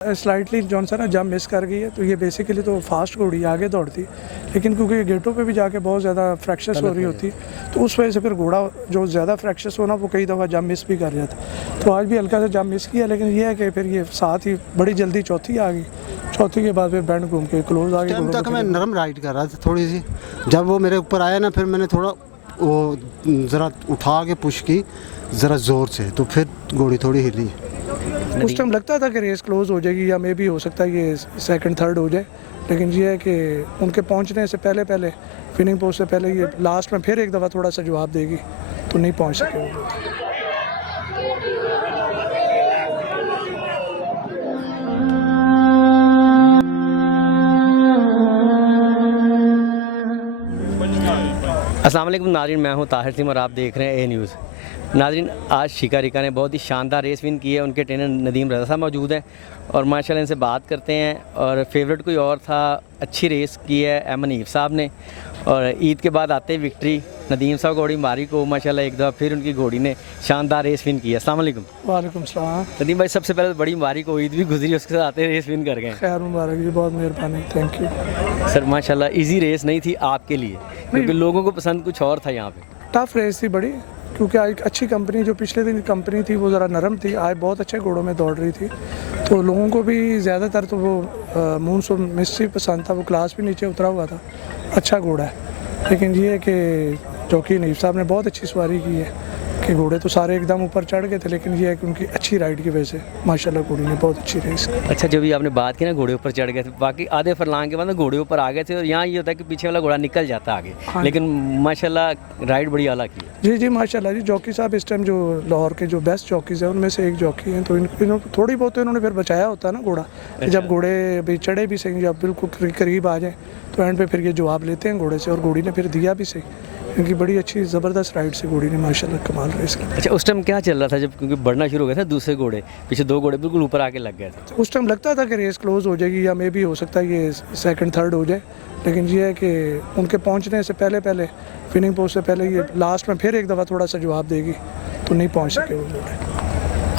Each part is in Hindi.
स्लाइटली जौन सा ना जंप मिस कर गई है, तो ये बेसिकली तो फास्ट घोड़ी आगे दौड़ती, लेकिन क्योंकि गेटों पे भी जाके बहुत ज़्यादा फ्रैक्चर्स हो रही होती, तो उस वजह से फिर घोड़ा जो ज़्यादा फ्रैक्चर्स हो ना वो कई दफ़ा जंप मिस भी कर जाता। तो आज भी हल्का सा जंप मिस किया, लेकिन ये है कि फिर ये साथ ही बड़ी जल्दी चौथी आ गई, चौथी के बाद फिर बैंड घूम के क्लोज आ टाइम गई। तक मैं नरम राइड कर रहा था थोड़ी सी, जब वो मेरे ऊपर आया ना फिर मैंने थोड़ा वो ज़रा उठा के पुश की ज़रा ज़ोर से, तो फिर घोड़ी थोड़ी हिली। उस टाइम लगता था कि रेस क्लोज हो जाएगी या मे भी हो सकता है ये सेकंड थर्ड हो जाए, लेकिन ये है कि उनके पहुंचने से पहले पहले फिनिंग पोस्ट से पहले ये लास्ट में फिर एक दफ़ा थोड़ा सा जवाब देगी, तो नहीं पहुंच सके वो। अस्सलाम वालेकुम नाज़रीन, मैं हूं ताहिर सिम और आप देख रहे हैं ए न्यूज़। नाज़रीन, आज शिका रिका ने बहुत ही शानदार रेस विन की है। उनके ट्रेनर नदीम रज़ा साहब मौजूद हैं और माशाल्लाह इनसे बात करते हैं। और फेवरेट कोई और था, अच्छी रेस की है अहमद हनीफ साहब ने, और ईद के बाद आते विक्ट्री नदीम साहब घोड़ी मारी को माशाल्लाह एक दफ़ा फिर उनकी घोड़ी ने शानदार रेस विन की है। अस्सलाम वालेकुम। वालेकुम सलाम। नदीम भाई, सबसे पहले बड़ी मुबारक हो, ईद भी गुजरी, उसके साथ आते रेस विन कर गए। खैर मुबारक जी, बहुत मेहरबानी, थैंक यू सर। माशाल्लाह इजी रेस नहीं थी आपके लिए, क्योंकि लोगों को पसंद कुछ और था यहाँ पे। टफ रेस थी बड़ी, क्योंकि आज एक अच्छी कंपनी जो पिछले दिन कंपनी थी वो ज़रा नरम थी, आज बहुत अच्छे घोड़ों में दौड़ रही थी, तो लोगों को भी ज़्यादातर तो वो मूनसो मिस्ट्री पसंद था, वो क्लास भी नीचे उतरा हुआ था, अच्छा घोड़ा है। लेकिन ये है कि जॉकी हनीफ साहब ने बहुत अच्छी सवारी की है कि घोड़े तो सारे एकदम ऊपर चढ़ गए थे, लेकिन ये है कि उनकी अच्छी राइड की वजह से माशाल्लाह घोड़ी ने बहुत अच्छी रेस की। अच्छा, जब भी आपने बात की ना घोड़े ऊपर चढ़ गए थे, बाकी आधे फरलांग के बाद ना घोड़े ऊपर आ गए थे, और यहाँ ये होता है कि पीछे वाला घोड़ा निकल जाता आगे। हाँ। लेकिन माशाल्लाह राइड बड़ी आला की है। जी जी माशाल्लाह जी, जॉकी साहब इस टाइम जो लाहौर के जो बेस्ट जॉकीज़ हैं उनमें से एक जॉकी हैं, तो इन्होंने थोड़ी बहुत तो इन्होंने फिर बचाया होता है ना घोड़ा, कि जब घोड़े भी चढ़े भी सही, जब बिल्कुल करीब आ जाए तो एंड पे फिर ये जवाब लेते हैं घोड़े से, और घोड़ी ने फिर दिया भी सही, क्योंकि बड़ी अच्छी ज़बरदस्त राइड से घोड़ी ने माशाल्लाह कमाल रेस की। अच्छा, उस टाइम क्या चल रहा था जब, क्योंकि बढ़ना शुरू हो गया था दूसरे घोड़े, पीछे दो घोड़े बिल्कुल ऊपर आके लग गए थे? उस टाइम लगता था कि रेस क्लोज हो जाएगी या मे भी हो सकता है ये सेकंड थर्ड हो जाए, लेकिन ये है कि उनके पहुंचने से पहले पहले फिनिंग पोस्ट से पहले ये लास्ट में फिर एक दफ़ा थोड़ा सा जवाब देगी, तो नहीं पहुंच सके वो घोड़े।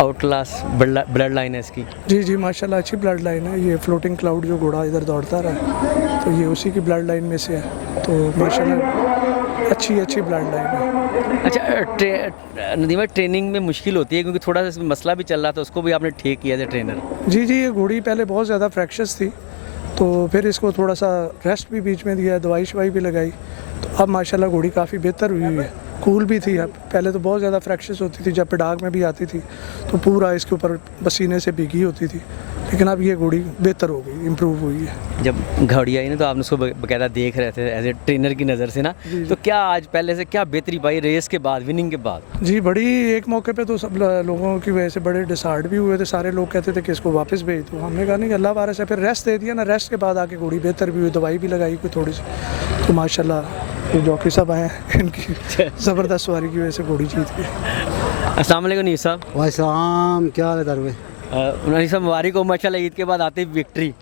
आउट क्लास ब्लड लाइन है इसकी। जी जी माशाल्लाह अच्छी ब्लड लाइन है। ये फ्लोटिंग क्लाउड जो घोड़ा इधर दौड़ता रहा, तो ये उसी की ब्लड लाइन में से है, तो माशाल्लाह अच्छी ब्लड लाइन है। अच्छा, नदीम भाई, ट्रेनिंग में मुश्किल होती है, क्योंकि थोड़ा सा इसमें मसला भी चल रहा था, उसको भी आपने ठीक किया एज ए ट्रेनर? जी जी, ये घोड़ी पहले बहुत ज़्यादा फ्रैक्चर्स थी, तो फिर इसको थोड़ा सा रेस्ट भी बीच में दिया, दवाई शवाई भी लगाई, तो अब माशाल्लाह घोड़ी काफ़ी बेहतर हुई है, कूल भी थी। अब पहले तो बहुत ज़्यादा फ्रैक्चर्स होती थी, जब पिडाग में भी आती थी तो पूरा इसके ऊपर पसीने से भीगी होती थी, लेकिन अब ये घोड़ी बेहतर हो गई, इम्प्रूव हुई है। जब घोड़ी आई ना तो आपने उसको बकायदा देख रहे थे एज ए ट्रेनर की नज़र से ना, तो क्या आज पहले से क्या बेहतरी पाई रेस के बाद, विनिंग के बाद? जी बड़ी, एक मौके पे तो सब लोगों की वजह से बड़े डिसार्ड भी हुए थे, सारे लोग कहते थे कि इसको वापस भेज दो, हमने कहा नहीं कि अल्लाह वारस है, फिर रेस्ट दे दिया ना, रेस्ट के बाद आके घोड़ी बेहतर भी हुई, दवाई भी लगाई कोई थोड़ी सी, तो माशाल्लाह ये जॉकी साहब आए हैं, इनकी ज़बरदस्त सवारी की वजह से घोड़ी जीत गई। अस्सलाम वालेकुम नीस साहब। वालेकुम, क्या हाल है तार भाई? नीस साहब, मुबारक हो माशाल्लाह, ईद के बाद आते विक्ट्री।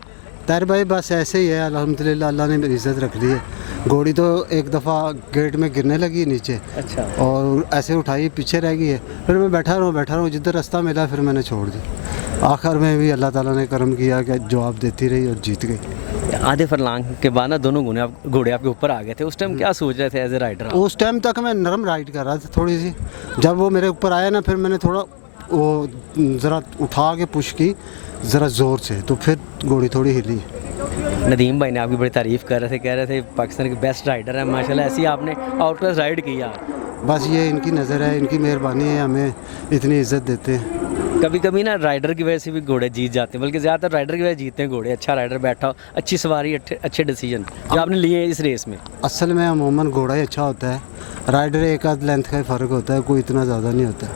तार भाई बस ऐसे ही है, अल्हम्दुलिल्लाह अल्लाह ने मेरी इज़्ज़त रख दी है। घोड़ी तो एक दफ़ा गेट में गिरने लगी नीचे, अच्छा, और ऐसे उठाई पीछे रह गई है, फिर मैं बैठा रहा, जिधर रास्ता मिला फिर मैंने छोड़ दी। आखिर में भी अल्लाह ताला ने करम किया कि जवाब देती रही और जीत गई। आधे फरलांग के बाद ना दोनों घोड़े आपके ऊपर आ गए थे, उस टाइम क्या सोच रहे थे एज ए राइडर? उस टाइम तक मैं नरम राइड कर रहा था थोड़ी सी, जब वो मेरे ऊपर आया ना फिर मैंने थोड़ा वो ज़रा उठा के पुश की ज़रा ज़ोर से, तो फिर घोड़ी थोड़ी हिली। नदीम भाई ने आपकी बड़ी तारीफ़ कर रहे थे, कह रहे थे पाकिस्तान के बेस्ट राइडर हैं माशाल्लाह, ऐसी आपने आउट क्लास राइड किया। बस ये इनकी नज़र है, इनकी मेहरबानी है, हमें इतनी इज्जत देते हैं। कभी कभी ना राइडर की वजह से भी घोड़े जीत जाते हैं, बल्कि ज़्यादातर राइडर की वजह से जीतते हैं घोड़े। अच्छा राइडर बैठा हो, अच्छी सवारी, अच्छे डिसीजन जो आपने लिए इस रेस में। असल में अमूमन घोड़ा ही अच्छा होता है, राइडर एक आध लेंथ का ही फ़र्क होता है, कोई इतना ज़्यादा नहीं होता।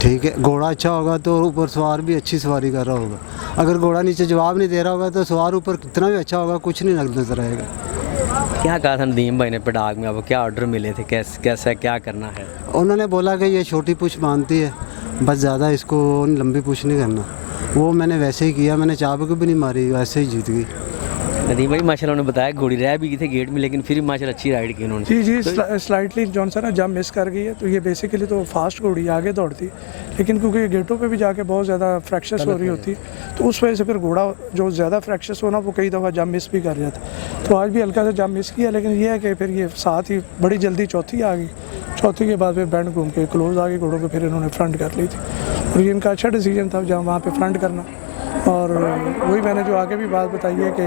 ठीक है, घोड़ा अच्छा होगा तो ऊपर सवार भी अच्छी सवारी कर रहा होगा, अगर घोड़ा नीचे जवाब नहीं दे रहा होगा तो सवार ऊपर कितना भी अच्छा होगा कुछ नहीं नज़र आएगा। क्या कहा था नदीम भाई ने पिडाग में, आपको क्या ऑर्डर मिले थे, कैसा क्या करना है? उन्होंने बोला कि ये छोटी पूछ बांधती है, बस ज़्यादा इसको लंबी पूछ नहीं करना। वो मैंने वैसे ही किया, मैंने चाबुक भी नहीं मारी, वैसे ही जीत गई। नदीम भाई माशाल्लाह उन्होंने बताया घोड़ी रह भी गई थी गेट में, लेकिन फिर भी माशाल्लाह अच्छी राइड की उन्होंने। जी जी स्लाइटली जॉन सा ना जब मिस कर गई है, तो ये बेसिकली तो फास्ट घोड़ी आगे दौड़ती, लेकिन क्योंकि गेटों पे भी जाके बहुत ज़्यादा फ्रैक्चर्स हो रही होती, तो उस वजह से फिर घोड़ा जो ज़्यादा फ्रैक्चर्स होना वो कई दफ़ा जब मिस भी कर जाता। तो आज भी हल्का सा जब मिस किया, लेकिन ये है कि फिर ये साथ ही बड़ी जल्दी चौथी आ गई, चौथी के बाद फिर बैंड घूम के क्लोज आ गई घोड़ों को, फिर इन्होंने फ्रंट कर ली थी। और ये इनका अच्छा डिसीजन था जहाँ वहाँ पे फ्रंट करना। और वही मैंने जो आगे भी बात बताई है कि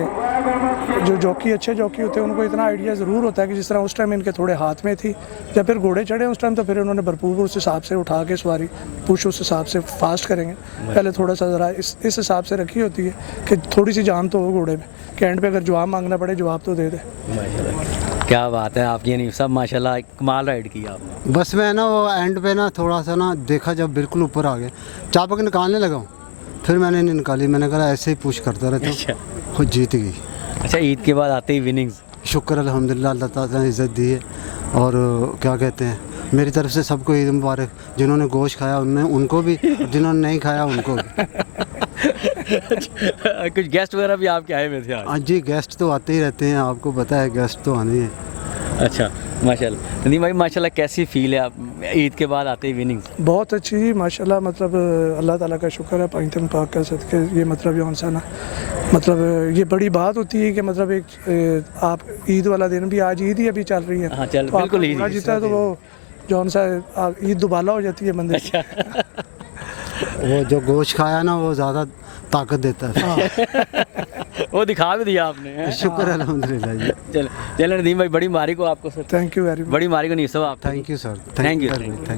जो जॉकी अच्छे जॉकी होते हैं उनको इतना आइडिया ज़रूर होता है कि जिस तरह उस टाइम इनके थोड़े हाथ में थी, जब फिर घोड़े चढ़े उस टाइम तो फिर उन्होंने भरपूर उस हिसाब से उठा के सवारी पुश उस हिसाब से फास्ट करेंगे। पहले थोड़ा सा ज़रा इस हिसाब से रखी होती है कि थोड़ी सी जान तो हो घोड़े में, कि एंड पे अगर जवाब मांगना पड़े जवाब तो दे दे। माशाल्लाह क्या बात है आपकी हनीफ साहब, माशाल्लाह कमाल राइड की आपने। बस मैं ना वो एंड पे ना थोड़ा सा ना देखा, जब बिल्कुल ऊपर आ गए चाबक निकालने लगा हूँ, फिर मैंने नहीं निकाली, मैंने कहा ऐसे ही पुश करता रहता अच्छा। हूँ, खुद जीत गई। अच्छा ईद के बाद आते ही विनिंग्स। शुक्र अल्हम्दुलिल्लाह, अल्लाह ताला ने इज़्ज़त दी है। और क्या कहते हैं, मेरी तरफ से सबको ईद मुबारक। जिन्होंने गोश्त खाया उनने उनको भी, जिन्होंने नहीं खाया उनको भी। कुछ गेस्ट वगैरह भी आपके आए हुए थे आज? आज जी गेस्ट तो आते ही रहते हैं, आपको पता है गेस्ट तो आने ही हैं। अच्छा माशाल्लाह। नदीम भाई माशाल्लाह कैसी फील है आप ईद के बाद आते ही विनिंग्स? बहुत अच्छी जी माशाल्लाह, मतलब अल्लाह ताला का शुक्र है पाकिस्तान पाक का सदके। ये मतलब जौन सा ना, मतलब ये बड़ी बात होती है कि मतलब एक आप ईद वाला दिन भी, आज ईद ही अभी चल रही है, हाँ चल तो आपका बिल्कुल घोड़ा ईद जीता है तो वो जौन सा ईद दुबाला हो जाती है बंदे की। अच्छा वो जो गोश्त खाया ना वो ज़्यादा ताकत देता है। वो दिखा भी दिया आपने हैं? शुक्र अल्हम्दुलिल्लाह जी। चल चल नदीम भाई बड़ी मारी को आपको sir, thank you very much. बड़ी मारी को नहीं सब आप। Thank you sir, Thank you. Thank you.